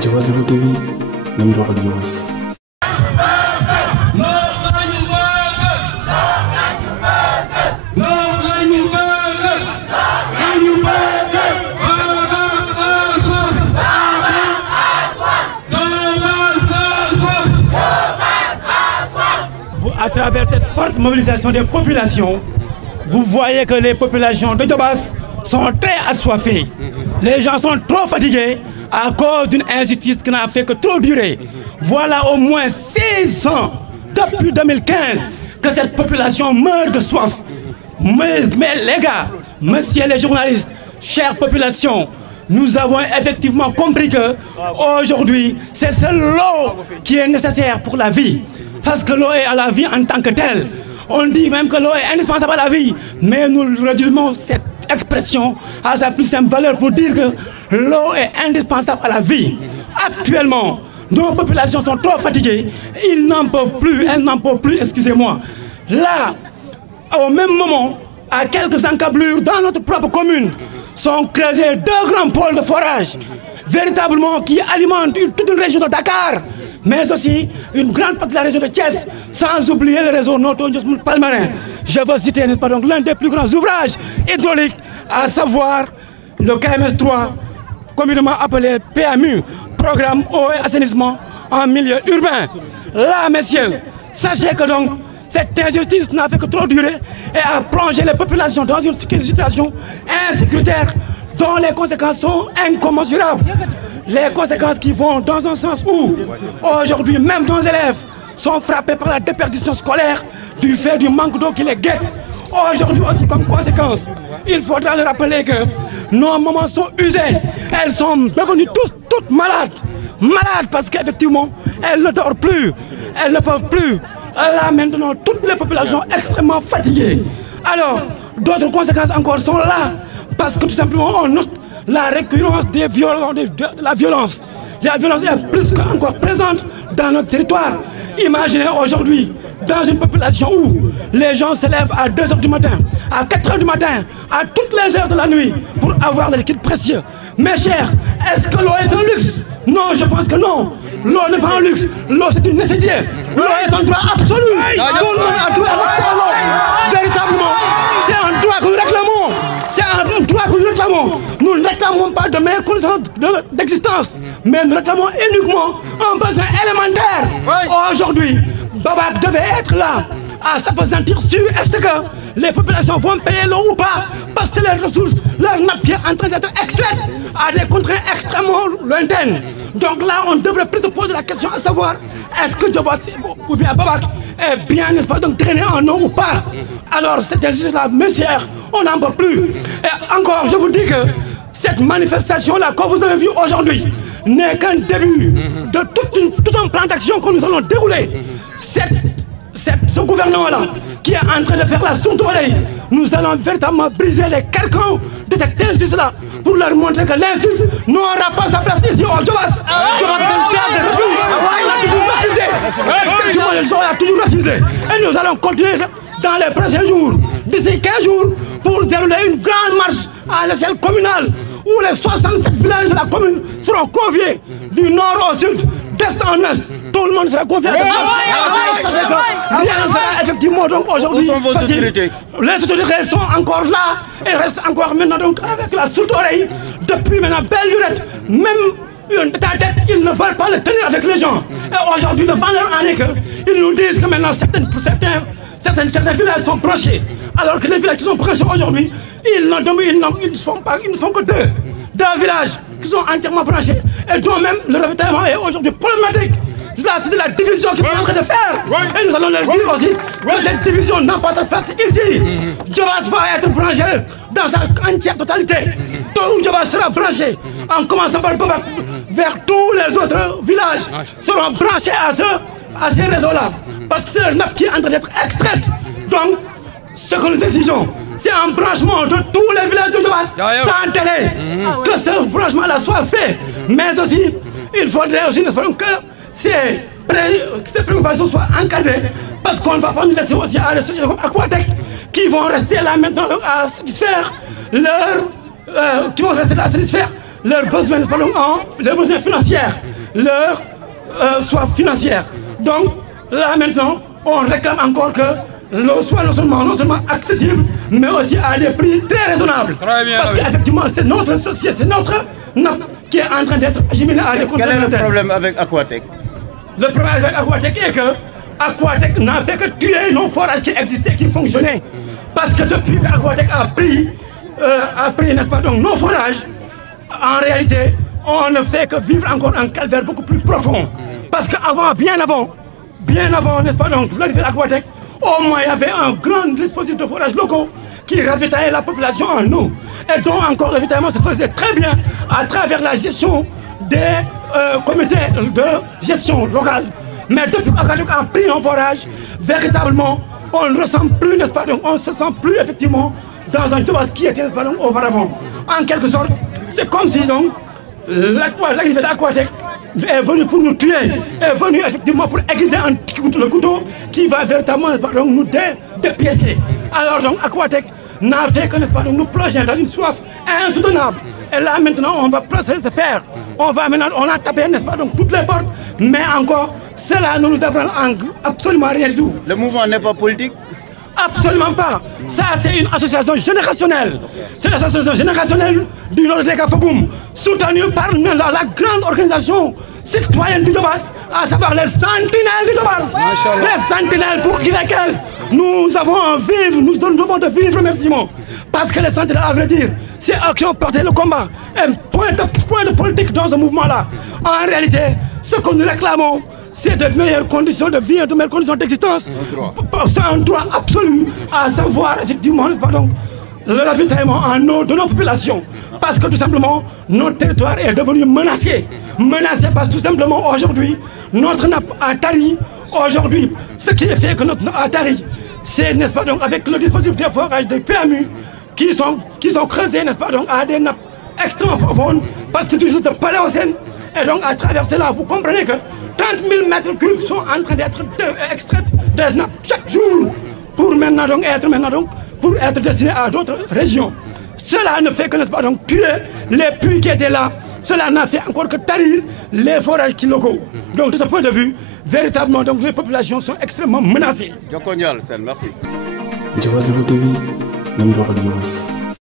Diobass Info TV nañu wax ak Diobass. À travers cette forte mobilisation des populations, vous voyez que les populations de Diobass sont très assoiffées. Les gens sont trop fatigués à cause d'une injustice qui n'a fait que trop durer. Voilà au moins 6 ans, depuis 2015, que cette population meurt de soif. Mais les gars, messieurs les journalistes, chère population, nous avons effectivement compris que aujourd'hui, c'est seule l'eau qui est nécessaire pour la vie. Parce que l'eau est à la vie en tant que telle. On dit même que l'eau est indispensable à la vie, mais nous réduisons cette expression à sa plus simple valeur pour dire que l'eau est indispensable à la vie. Actuellement, nos populations sont trop fatiguées, ils n'en peuvent plus, elles n'en peuvent plus, excusez-moi. Là, au même moment, à quelques encablures dans notre propre commune, sont creusés 2 grands pôles de forage, véritablement qui alimentent toute une région de Dakar, mais aussi une grande partie de la région de Thiès, sans oublier le réseau Noto-Palmarin. Je veux citer, n'est-ce pas, donc l'un des plus grands ouvrages hydrauliques, à savoir le KMS 3, communément appelé PAMU, Programme Eau et Assainissement en milieu urbain. Là, messieurs, sachez que donc cette injustice n'a fait que trop durer et a plongé les populations dans une situation insécuritaire dont les conséquences sont incommensurables. Les conséquences qui vont dans un sens où, aujourd'hui, même nos élèves sont frappés par la déperdition scolaire du fait du manque d'eau qui les guette. Aujourd'hui aussi, comme conséquence, il faudra leur rappeler que nos mamans sont usées. Elles sont devenues toutes malades. Malades parce qu'effectivement, elles ne dorment plus. Elles ne peuvent plus. Là, maintenant, toutes les populations sont extrêmement fatiguées. Alors, d'autres conséquences encore sont là. Parce que tout simplement, on note la récurrence des violences, de la violence. La violence est plus qu'encore présente dans notre territoire. Imaginez aujourd'hui, dans une population où les gens se lèvent à 2 h du matin, à 4 h du matin, à toutes les heures de la nuit pour avoir des liquides précieux. Mes chers, est-ce que l'eau est un luxe? Non, je pense que non. L'eau n'est pas un luxe. L'eau, c'est une nécessité. L'eau est un droit absolu. Tout le monde a droit à l'accès à l'eau. Véritablement, c'est un droit que nous réclamons. C'est un droit que nous réclamons. Nous ne réclamons pas de meilleures conditions d'existence, mais nous réclamons uniquement un besoin élémentaire. Aujourd'hui, Babak devait être là à s'apesantir sur est-ce que les populations vont payer l'eau ou pas, parce que les ressources, leur nappe est en train d'être extraite à des contraintes extrêmement lointaines. Donc là, on devrait plus se poser la question à savoir est-ce que Diobass ou bien Babak est bien, n'est-ce pas, donc traîné en eau ou pas. Alors cette injustice-là, messieurs, on n'en peut plus. Et encore, je vous dis que cette manifestation-là que vous avez vue aujourd'hui n'est qu'un début de tout un plan d'action que nous allons dérouler. Ce gouvernement-là qui est en train de faire la sourde oreille, nous allons véritablement briser les carcans de cette injustice-là pour leur montrer que l'injustice n'aura pas sa place ici au Diobass. Diobass est un théâtre de refus. On a toujours refusé. Effectivement, les gens ont toujours refusé. Et nous allons continuer dans les prochains jours, d'ici 15 jours, pour dérouler une grande marche à l'échelle communale où les 67 villages de la commune seront conviés du nord au sud, d'est en ouest. Tout le monde sera convié à cette marche. Rien ne sera effectivement donc aujourd'hui facile. Les autorités sont encore là et restent encore maintenant donc avec la sourde oreille depuis maintenant belle lurette. Même une tête à tête, ils ne veulent pas le tenir avec les gens. Et aujourd'hui, le malheur en est qu'ils nous disent que maintenant certains villages sont branchés. Alors que les villages qui sont branchés aujourd'hui, ils ne font que deux villages qui sont entièrement branchés et dont même le ravitaillement est aujourd'hui problématique. C'est de la division qu'ils sont en train de faire. Et nous allons leur dire aussi que cette division n'a pas sa place ici. Diobass va être branché dans sa entière totalité. Tout Diobass sera branché, en commençant par Babak, vers tous les autres villages seront branchés à ces réseaux-là. Parce que c'est leur nappe qui est en train d'être extraite. Donc, ce que nous exigeons, c'est un branchement de tous les villages de Diobass sans délai. Que ce branchement-là soit fait. Mais aussi, il faudrait aussi, n'est-ce pas, que ces préoccupations soient encadrées, parce qu'on ne va pas nous laisser aussi à des sociétés comme Aquatec qui vont rester là maintenant à satisfaire leurs besoins financiers. leur soif financière. Donc là maintenant, on réclame encore que l'eau soit non seulement accessible, mais aussi à des prix très raisonnables. Très bien, parce qu'effectivement, c'est notre société, c'est notre nappe qui est en train d'être acheminée à des conditions. Quel est le problème avec Aquatech? Le problème avec Aquatech est que Aquatech n'a fait que tuer nos forages qui existaient, qui fonctionnaient. Parce que depuis qu'Aquatech a pris n'est-ce pas, donc nos forages, en réalité, on ne fait que vivre encore un calvaire beaucoup plus profond. Parce qu'avant, bien avant, n'est-ce pas, donc l'arrivée d'Aquatech, au moins il y avait un grand dispositif de forages locaux qui ravitaillait la population en eau. Et donc encore le ravitaillement se faisait très bien à travers la gestion des comités de gestion locale. Mais depuis qu'Aquatech a pris nos forages, véritablement, on ne ressent plus, n'est-ce pas, donc on ne se sent plus effectivement dans un Djobas qui était, n'est-ce pas, donc auparavant. En quelque sorte, c'est comme si donc l'arrivée d'Aquatech est venue pour nous tuer, est venue effectivement pour aiguiser le couteau qui va véritablement, n'est-ce pas, donc nous dépiécer. Alors donc Aquatech n'a fait que, n'est-ce pas, donc nous plonger dans une soif insoutenable. Et là maintenant on va procéder à faire. On a tapé, n'est-ce pas, donc toutes les portes, mais encore cela ne nous apprend absolument rien du tout. Le mouvement n'est pas politique? Absolument pas. Ça, c'est une association générationnelle. C'est l'association générationnelle du Nord-Deka Fogoum, soutenue par la grande organisation citoyenne du Djobas, à savoir les sentinelles du Djobas. Les sentinelles pour lesquelles nous avons un vivre, nous devons de vivre remerciements. Parce que les sentinelles, à vrai dire, c'est eux qui ont porté le combat. Un point de politique dans ce mouvement-là. En réalité, ce que nous réclamons, c'est de meilleures conditions de vie, de meilleures conditions d'existence. C'est un droit absolu, à savoir effectivement, n'est-ce pas, donc, le ravitaillement en eau de nos populations. Parce que tout simplement, notre territoire est devenu menacé. Menacé parce que tout simplement, aujourd'hui, notre nappe a tari. Aujourd'hui, ce qui est fait que notre nappe a tari, c'est, n'est-ce pas, donc, avec le dispositif des forages des PMU qui sont creusés, n'est-ce pas, donc, à des nappes extrêmement profondes, parce que c'est juste de paléocène. Et donc, à travers cela, vous comprenez que 30 000 mètres cubes sont en train d'être extraits des nappes chaque jour pour être destinés à d'autres régions. Cela ne fait que, n'est-ce pas, donc, tuer les puits qui étaient là. Cela n'a fait encore que tarir les forages locaux. Donc, de ce point de vue, véritablement, donc, les populations sont extrêmement menacées. Jokonyal, merci. Djobas Info TV, Namiro Radio West.